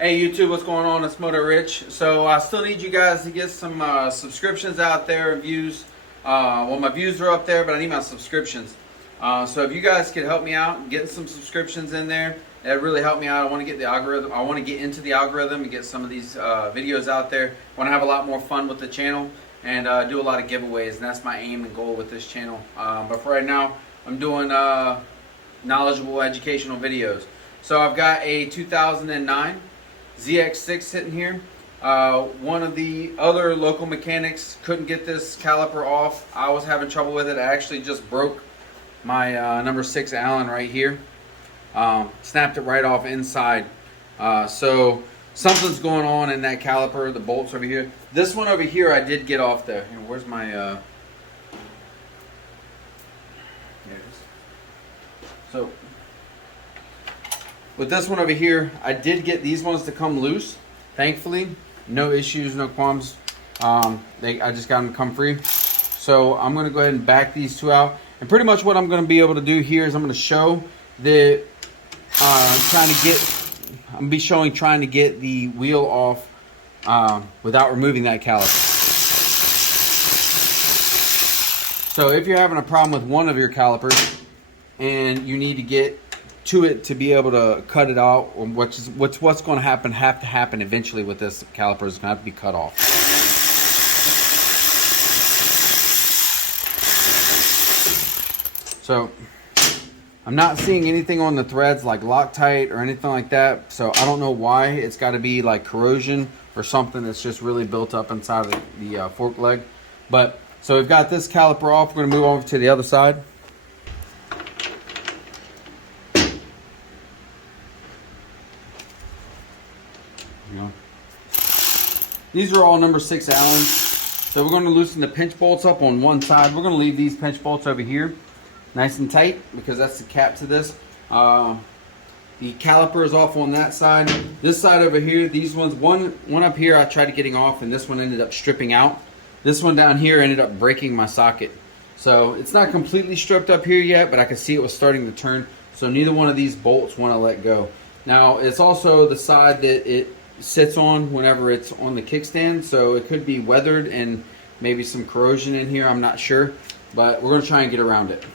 Hey YouTube, what's going on? It's MotoRich. So I still need you guys to get some subscriptions out there, views. Well, my views are up there, but I need my subscriptions. So if you guys could help me out getting some subscriptions in there, that really help me out. I want to get the algorithm. I want to get into the algorithm and get some of these videos out there. I want to have a lot more fun with the channel and do a lot of giveaways, and that's my aim and goal with this channel. But for right now, I'm doing knowledgeable educational videos. So I've got a 2009 ZX6 sitting here. One of the other local mechanics couldn't get this caliper off. I was having trouble with it. I actually just broke my number 6 Allen right here. Snapped it right off inside. So something's going on in that caliper. The bolts over here. This one over here I did get off there. Where's my there it is. So with this one over here, I did get these ones to come loose. Thankfully, no issues, no qualms. I just got them to come free. So I'm going to go ahead and back these two out. And pretty much what I'm going to be able to do here is I'm going to show that trying to get the wheel off without removing that caliper. So if you're having a problem with one of your calipers and you need to get to it to be able to cut it out, or what's going to have to happen eventually with this caliper is going to have to be cut off. So I'm not seeing anything on the threads like Loctite or anything like that, so I don't know why. It's got to be like corrosion or something that's just really built up inside of the fork leg. But so we've got this caliper off. We're going to move over to the other side. These are all number 6 Allens. So we're going to loosen the pinch bolts up on one side. We're going to leave these pinch bolts over here nice and tight because that's the cap to this. The caliper is off on that side. This side over here, these ones, one up here I tried getting off and this one ended up stripping out. This one down here ended up breaking my socket. So it's not completely stripped up here yet, but I can see it was starting to turn. So neither one of these bolts want to let go. Now it's also the side that it sits on whenever it's on the kickstand, so it could be weathered and maybe some corrosion in here. I'm not sure, but we're going to try and get around it.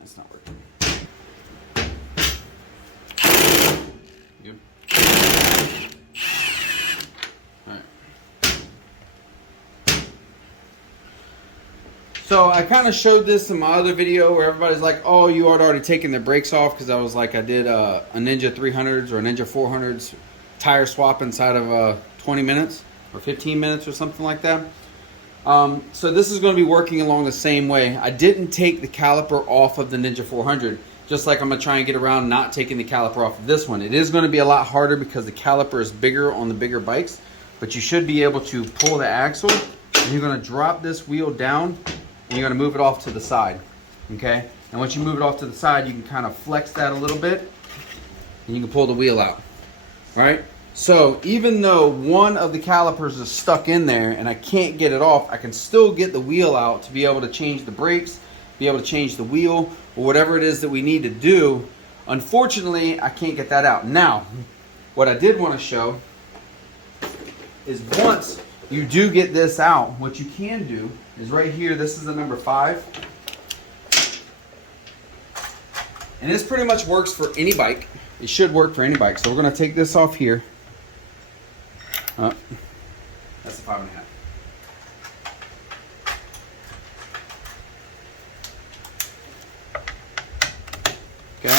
That's not working. Good. All right. So I kind of showed this in my other video where everybody's like, oh, you had already taken the brakes off, because I was like, I did a Ninja 300s or a Ninja 400s tire swap inside of 20 minutes or 15 minutes or something like that. So this is going to be working along the same way. I didn't take the caliper off of the Ninja 400, just like I'm going to try and get around not taking the caliper off of this one. It is going to be a lot harder because the caliper is bigger on the bigger bikes, but you should be able to pull the axle, and you're going to drop this wheel down, and you're going to move it off to the side, okay? And once you move it off to the side, you can kind of flex that a little bit, and you can pull the wheel out, all right? So even though one of the calipers is stuck in there and I can't get it off, I can still get the wheel out to be able to change the brakes, be able to change the wheel, or whatever it is that we need to do. Unfortunately, I can't get that out. Now, what I did want to show is once you do get this out, what you can do is right here, this is the number 5. And this pretty much works for any bike. It should work for any bike. So we're going to take this off here. That's the 5.5. Okay.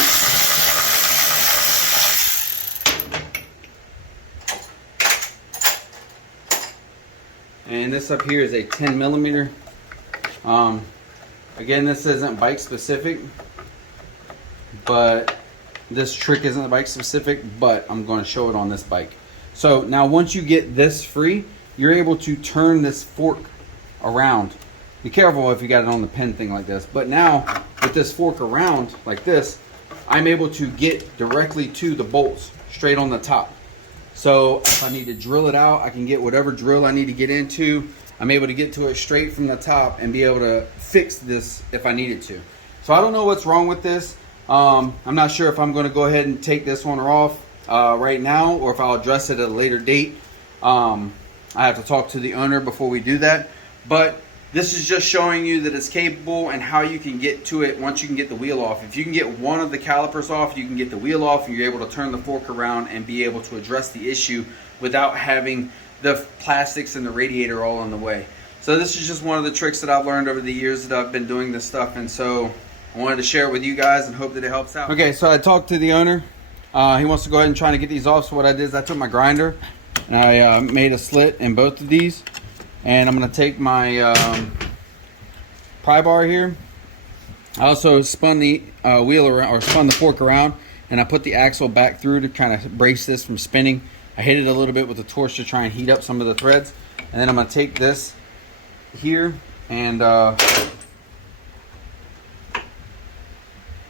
And this up here is a 10 millimeter. Again, this isn't bike specific, but this trick isn't bike specific, but I'm going to show it on this bike. So now once you get this free, you're able to turn this fork around. Be careful if you got it on the pin thing like this. But now with this fork around like this, I'm able to get directly to the bolts straight on the top. So if I need to drill it out, I can get whatever drill I need to get into. I'm able to get to it straight from the top and be able to fix this if I needed to. So I don't know what's wrong with this. I'm not sure if I'm going to go ahead and take this one off right now, or if I'll address it at a later date. I have to talk to the owner before we do that. But this is just showing you that it's capable and how you can get to it once you can get the wheel off. If you can get one of the calipers off, you can get the wheel off, and you're able to turn the fork around and be able to address the issue without having the plastics and the radiator all in the way. So this is just one of the tricks that I've learned over the years that I've been doing this stuff, and so I wanted to share it with you guys and hope that it helps out. Okay, so I talked to the owner. He wants to go ahead and try to get these off. So what I did is I took my grinder and I made a slit in both of these. And I'm going to take my pry bar here. I also spun the wheel around, or spun the fork around, and I put the axle back through to kind of brace this from spinning. I hit it a little bit with the torch to try and heat up some of the threads. And then I'm going to take this here and where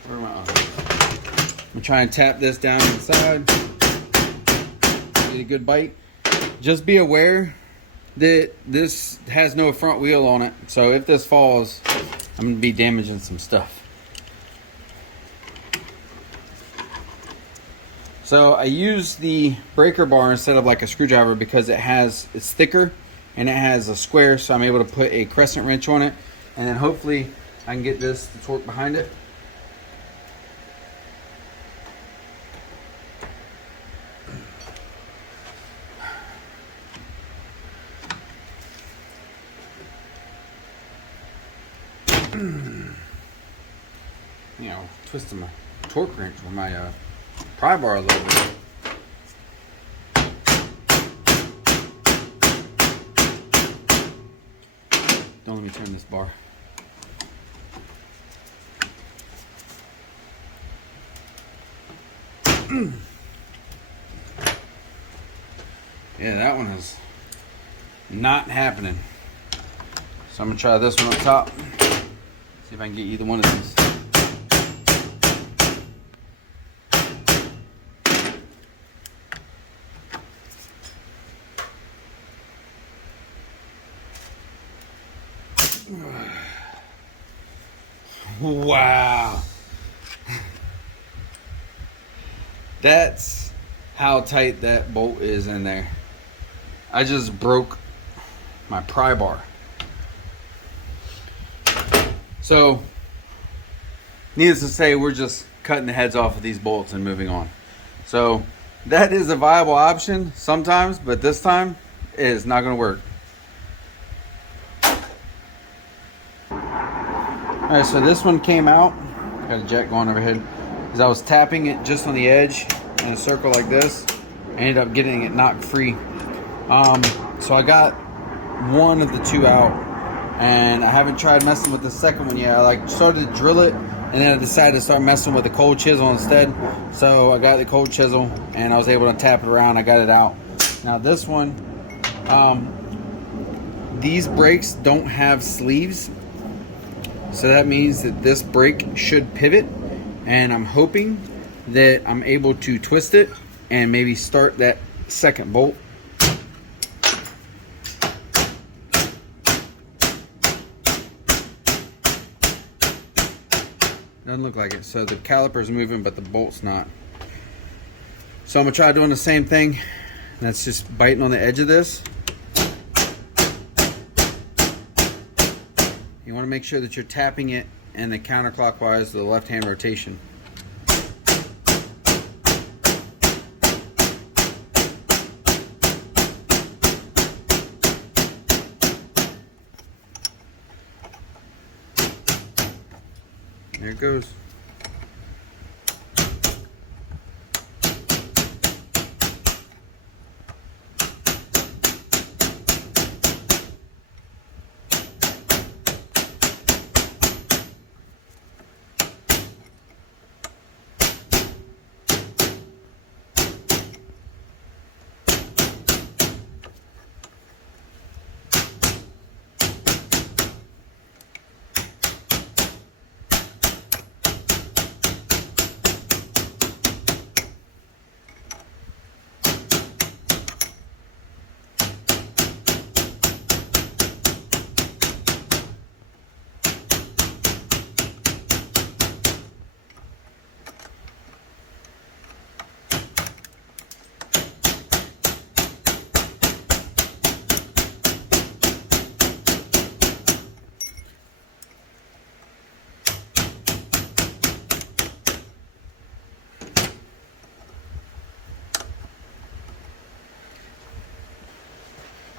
am I? I'm going to try and tap this down inside. Get a good bite. Just be aware that this has no front wheel on it, so if this falls, I'm going to be damaging some stuff. So I use the breaker bar instead of like a screwdriver because it's thicker and it has a square, so I'm able to put a crescent wrench on it, and then hopefully I can get this to torque behind it. You know, twisting my torque wrench with my pry bar a little bit. Don't let me turn this bar. Yeah, that one is not happening. So I'm gonna try this one up top. See if I can get either one of these. Wow. That's how tight that bolt is in there. I just broke my pry bar. So, needless to say, we're just cutting the heads off of these bolts and moving on. So, that is a viable option sometimes, but this time it is not going to work. Alright, so this one came out. Got a jack going overhead. Because I was tapping it just on the edge in a circle like this. I ended up getting it knocked free. So I got one of the two out. And I haven't tried messing with the second one yet. I started to drill it, and then I decided to start messing with the cold chisel instead. So I got the cold chisel, and I was able to tap it around. I got it out. Now this one, these brakes don't have sleeves. So that means that this brake should pivot, and I'm hoping that I'm able to twist it and maybe start that second bolt. Doesn't look like it. So the caliper's moving, but the bolt's not. So I'm gonna try doing the same thing. That's just biting on the edge of this. You want to make sure that you're tapping it in the counterclockwise, the left-hand rotation. There it goes.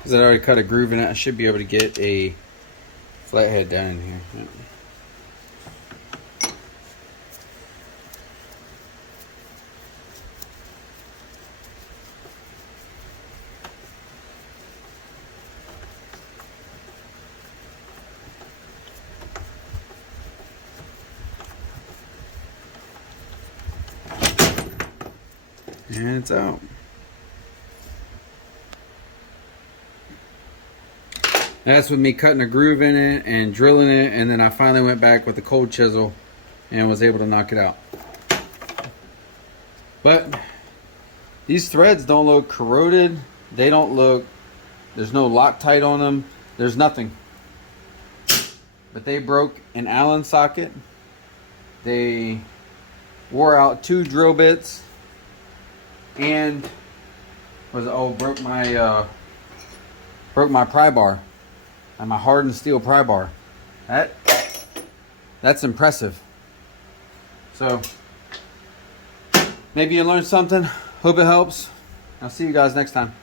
because I already cut a groove in it. I should be able to get a flathead down in here. Yeah. And it's out. That's with me cutting a groove in it and drilling it, and then I finally went back with the cold chisel and was able to knock it out. But these threads don't look corroded. They don't look, there's no Loctite on them. There's nothing. But they broke an Allen socket. They wore out 2 drill bits. And broke my pry bar and my hardened steel pry bar. That's impressive. So maybe you learned something. Hope it helps. I'll see you guys next time.